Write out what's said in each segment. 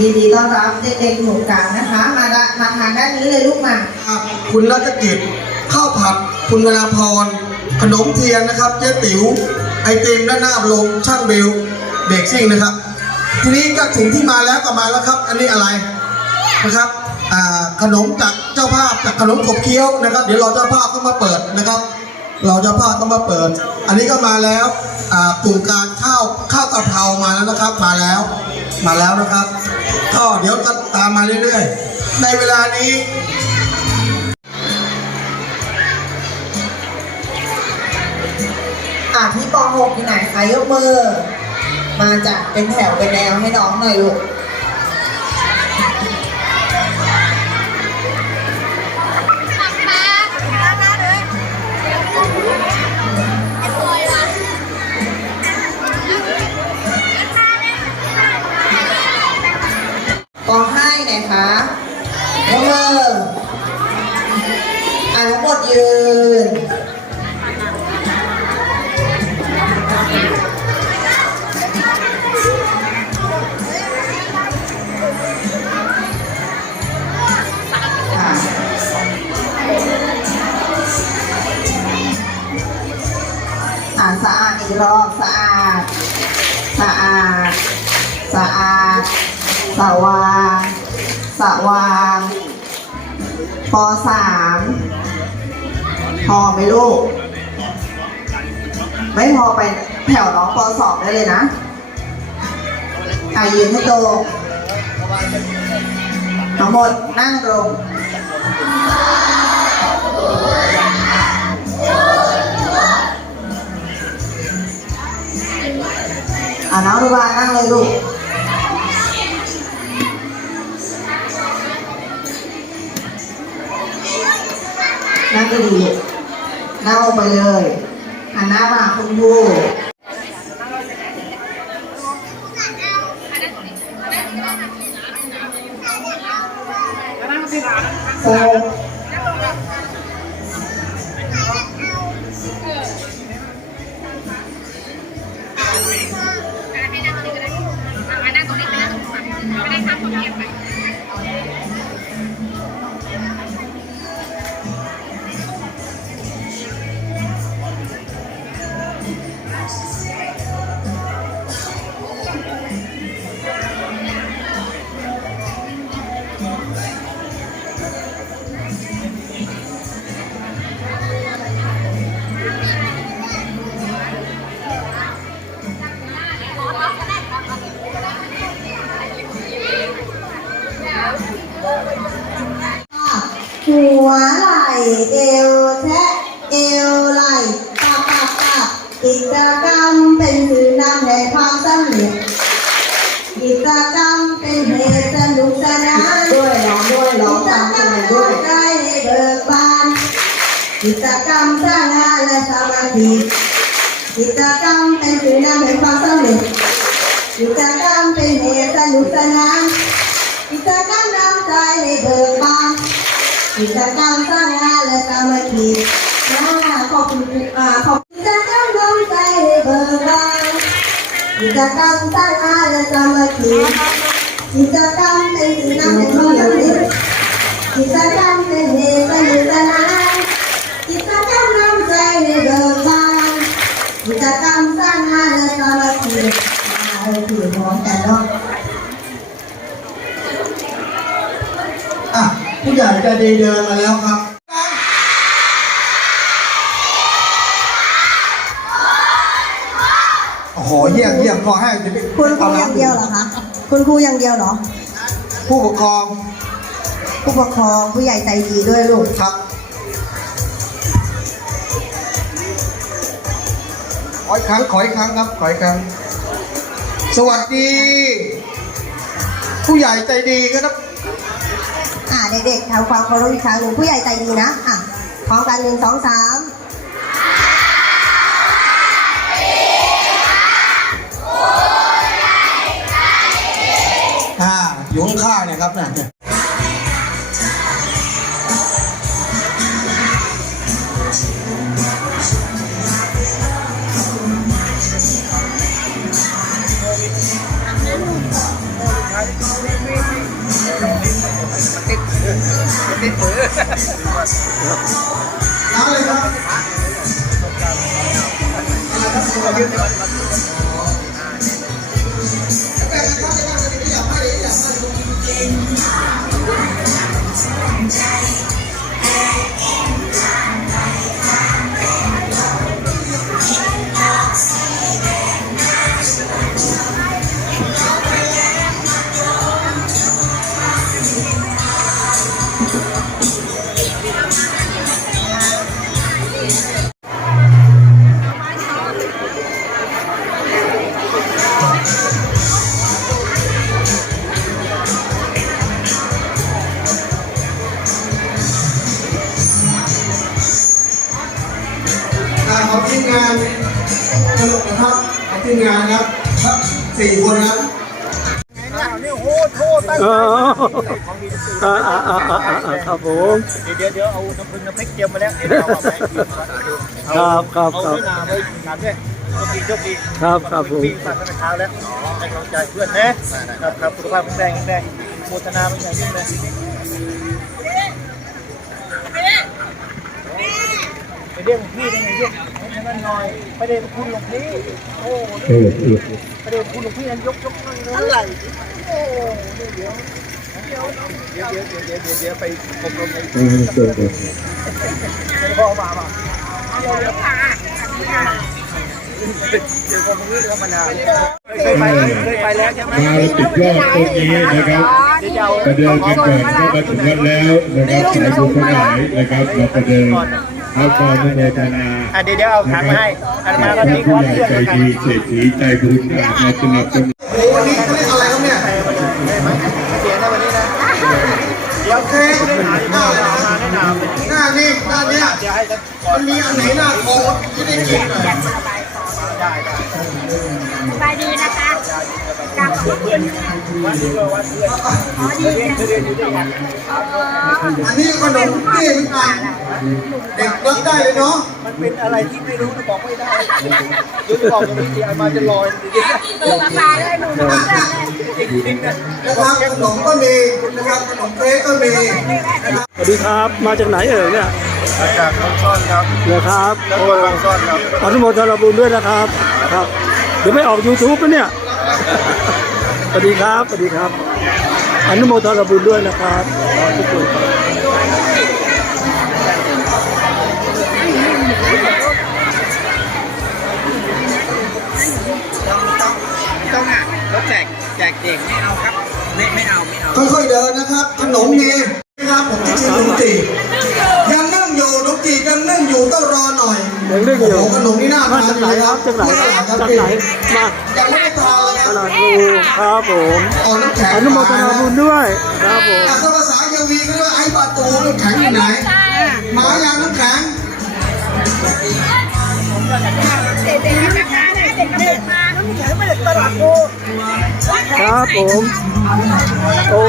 ยินดีต้อนรับเด็กๆหมู่กลางนะคะ มาละมาทางด้านนี้เลยลูกมาครับคุณรัตกิจข้าวผัด คุณวราพร ขนมเทียนนะครับ เจ๊ติ๋ว ไอติมด้านหน้าลมช่างบิวเบรกซิ่งนะครับ ทีนี้ก็ถึงที่มาแล้วก็มาแล้วครับ อันนี้อะไรนะครับ ขนมจากเจ้าภาพจากขนมขบเคี้ยวนะครับ เดี๋ยวเราเจ้าภาพก็มาเปิดนะครับ เราเจ้าภาพก็มาเปิด อันนี้ก็มาแล้วกลุ่มการข้าวข้าวกะเพรามาแล้วนะครับ มาแล้วมาแล้วนะครับก็เดี๋ยวจะตามมาเรื่อยๆ ในเวลานี้อะที่ป .6 ที่ไหนคะยกมือ มาจัดเป็นแถวเป็นแนวให้น้องหน่อยลูก สว่างสว่างปสามพอไหมลูก ไม่พอไปแถวน้องปสองได้เลยนะอะยืนให้โตทั้งหมดนั่งลงอ่าน้องรุบานั่งเลยลูก นั่งดีๆลูกนั่งลงไปเลยหันหน้ามาคุณครูโซ่ กิจกรรมสร้างงานและสมาธิกิจกรรมเป็นคือนำแห่งความสำเร็จกิจกรรมเป็นเหตุสนุกสนานกิจกรรมนำใจให้เบิกบานกิจกรรมสร้างงานและสามัคคีนะขอบคุณอ่าขอบกิจกรรมนำใจให้เบิกบานกิจกรรมสร้างงานและสามัคคีกิจกรรมเป็นสิ่งนำให้ความสำเร็จกิจกรรมเป็นเหตุสนุกสนานกิจกรรมนำใจให้เบิกบานกิจกรรมสร้างงานและสามัคคีมา เออถือพร้อมกันเนาะอะผู้ใหญ่ใจดีเดินมาแล้วครับโอ้โหเยี่ยมเยี่ยมพอให้เดี๋ยวไปคุณครูอย่างเดียวเหรอคะคุณครูอย่างเดียวเหรอ ผู้ปกครอง ผู้ปกครองผู้ใหญ่ใจดีด้วยลูกครับขออีกครั้งขออีกครั้งครับขออีกครั้ง สวัสดี ผู้ใหญ่ใจดีครับ อ่าเด็กๆทำความเคารพอีกครั้งหนึ่งผู้ใหญ่ใจดีนะ อะพร้อมกันหนึ่งสองสามอ่าอยู่ข้างๆเนี่ยครับเนี่ย Matit. Matit. Matit. Matit. ขอบทีมงานตลกนะครับขอบทีมงานครับครับสี่คนครับอ๋ออ่าอ่าอ่าอ่าอ่าครับผมเดี๋ยวเดี๋ยวเอาน้ำพึ่งน้ำพริกเตรียมมาแล้วเดี๋ยวเอาไปครับครับเอาครับด้วยนาไว้งานด้วยโชคดีโชคดีครับครับผมวิ่งผ่านตั้งแต่เช้าแล้วให้กำลังใจเพื่อนนะครับครับสุขภาพแข็งแรงแข็งแรงโมทนาเป็นอย่างยิ่งเลยไปเรียกหลวงพี่ได้ไงเรียก นั่หน่อยประเด็นคุณหลวงพี่โอ้เออประเด็นคุณหลวงพี่นั้นยกยกนั่นเลยอะไรโอ้เดี๋ยวเดี๋ยวเดี๋ยวเดี๋ยวเดี๋ยวเดี๋ยวไปอบมเลยเออเดี๋ยวเดี๋ยวพ่อมามาเดี๋ยวเดี๋ยวค่ะเดี๋ยวผมรู้ธรรมาเคยไปเคยไปแล้วใช่ไหมติดยอดตรงนี้นะครับประเดิมกันก่อนเข้ามาถึงวัดแล้วนะครับสายบุญทั้งหลายนะครับเราประเดิม เอาความนุโมทนาอะเดี๋ยวเดี๋ยวเอาถังมาให้อันมาก็ท่านทิ้งผู้ไว้ใหญ่เพื่อนใจกันดีเศรษฐีใจบุญมาสนับสนุนโอ้วันนี้เขาเรียกอะไรครับเนี่ยเสียนะวันนี้นะเดี๋ยวเค้กหน้าเลยนะมาแนะนำหน้านี่หน้าเนี้ยเดี๋ยวให้สักมันมีอันไหนหน้าโคตรที่ได้กินหน่อย กลับขอบคุณวันนี้ก็วันเพื่อนเรียนเรียนอยู่ด้วยกันอันนี้ขนมนี่เป็นไงเด็กรับได้เลยเนาะมันเป็นอะไรที่ไม่รู้บอกไม่ได้ยวจะบอกตรงนี้เดี๋ยวมาจะลอยจริงดูราคาด้ดูดูเพื่อนเลยจริงนะนะครับขนมก็มีนะครับขนมเค้กก็มีนะครับสวัสดีครับมาจากไหนเอ่ยเนี่ยมาจากน้องซ่อนครับเหรอครับแล้วก็น้องซ่อนครับขอนุโมทนาบุญด้วยนะครับครับเดี๋ยวไม่ออก YouTube นะเนี่ย วัสดีครับ สวัสดีครับ อนุโมทนาบุญด้วยนะครับทุกคนครับต้องอะรถแจกแจกเด็กไม่เอาครับ ไม่ไม่เอาไม่เอา ค่อยๆเดินนะครับ ขนมมีนะครับผมที่ชื่อขนมจีบยังนึ่งอยู่ขนมจีบยังนึ่งอยู่ต้องรอหน่อยยังเรื่องอยู่โอ้โหขนมนี่น่ามาทานจากไหนครับจากไหนไม่ได้ครับจากพี่ไหนมายังไม่ได้ทานเลยค ตรับลาดภูครับผมเอาน้ำแข็งอนุโมทนาบุญด้วยครับผมอะถ้าภาษาเยาวีก็เรียกว่าไอ้ปลาตูน้ำแข็งอยู่ไหนหมายางน้ำแข็งเด็กๆนะคะเด็กๆเด็กมาต้องมีเฉยไม่ได้ตลาดโกครับผมโอ้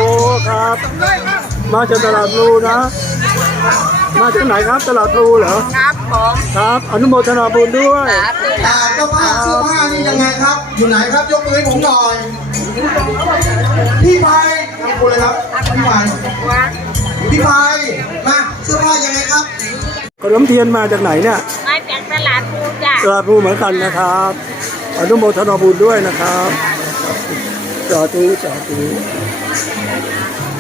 ครับ มาจากตลาดพลูนะ มาจากไหนครับตลาดพลูเหรอครับผมครับอนุโมทนาบุญด้วยอ่าเจ้าภาพเสื้อผ้านี่ยังไงครับ อยู่ไหนครับยกมือให้ผมหน่อย พี่ไพทำคุณเลยครับพี่ไพพี่ไพมาเสื้อผ้ายังไงครับขนมเทียนมาจากไหนเนี่ยมาจากตลาดภูจ้ะตลาดพลูเหมือนกันนะครับอนุโมทนาบุญด้วยนะครับสาธุสาธุ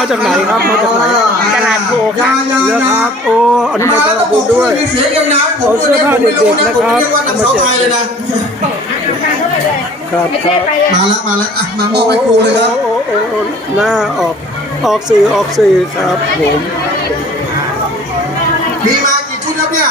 มาจากไหนครับ มาจากไหนตลาดโพครับยาเยอะยาครับโอ้อนุโมมาทแล้วนาก็บบุอกญด้วยมีเสียงกันนะผมเอาเสื้อผ้าเด็กๆผมนะครับผมเรียกว่าน้ำเสาไทยเลยนะครับครับมาแล้วมาแล้วอะมามอบให้ครูเลยครับโอ้โอ้โอ้หน้าออกออกสื่อออกสื่อครับผมมีมากี่ชุดครับเนี่ย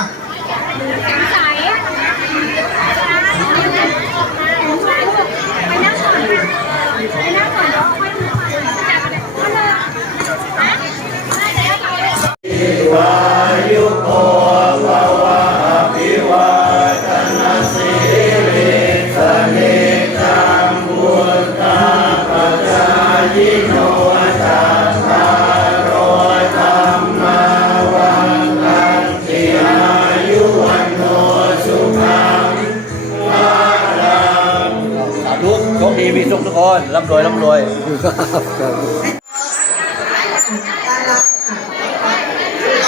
มีสุขทุกคนร่ำรวยร่ำรวยครับครับ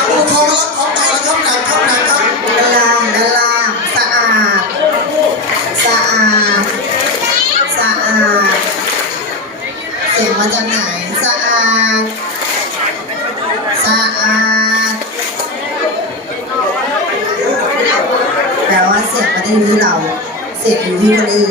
ดูทองรับของต่ครับหนักครับหนักครับด้านล่างด้านล่างสะอาด สะอาด สะอาด เสียงมาจากไหน สะอาด สะอาดแปลว่าเสียงไม่ได้อยู่ที่เรา เสียงอยู่ที่คนอื่น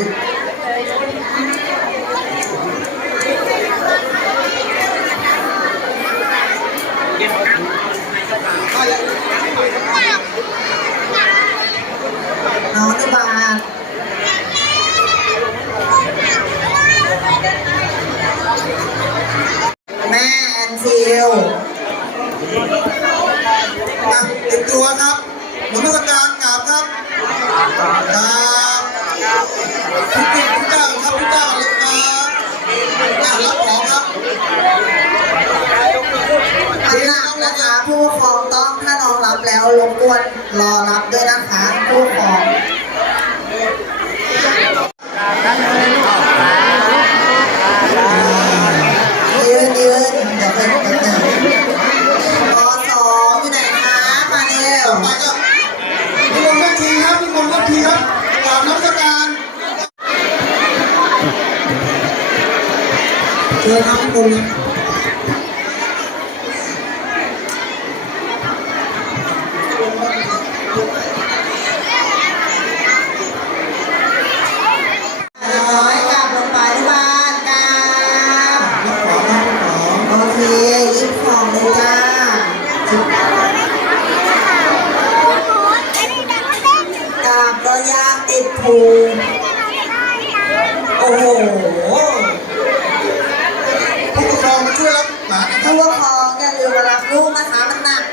มาช่วยรับหลานนะครับผู้ปกครองอย่าลืมมารับลูกนะคะมันหนัก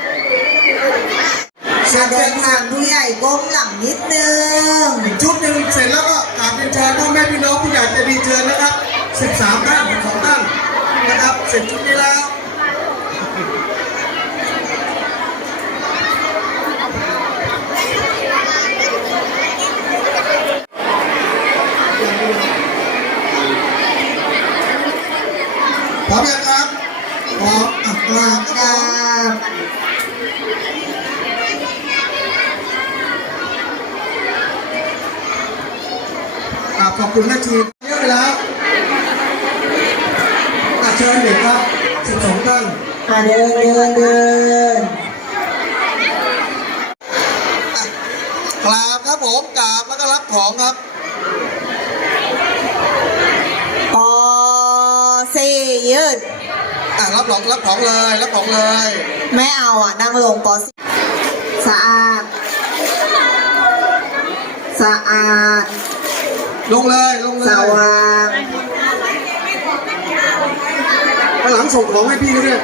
เสร็จะจเดิเสร็นจทางผู้ใหญ่ก้มหลังนิดนึงชุดหนึ่งเสร็จแล้วก็กราบเรียนเชิญพ่อแม่พี่น้องผู้ใหญ่ใจะดีเชิญนะครับ 13ท่าน12ท่านนะครับเสร็จชุดนี้แล้วพร้อมยังครับพ ร้อมอะกราบกราบกราบขอบคุณแม่ทีมเยอะไปแล้วอะเชิญเด็กครับ12ท่านอะเดินเดินเดินกราบครับผมกราบแล้วก็รับของครับปอสี่ยืด อะรับของรับของเลยรับของเลย ไม่เอาอะ นั่งลงปอสี่สะอาด สะอาด ลงเลยลงเลสยว่าง ข้างหลังส่งของให้พี่เขาด้วย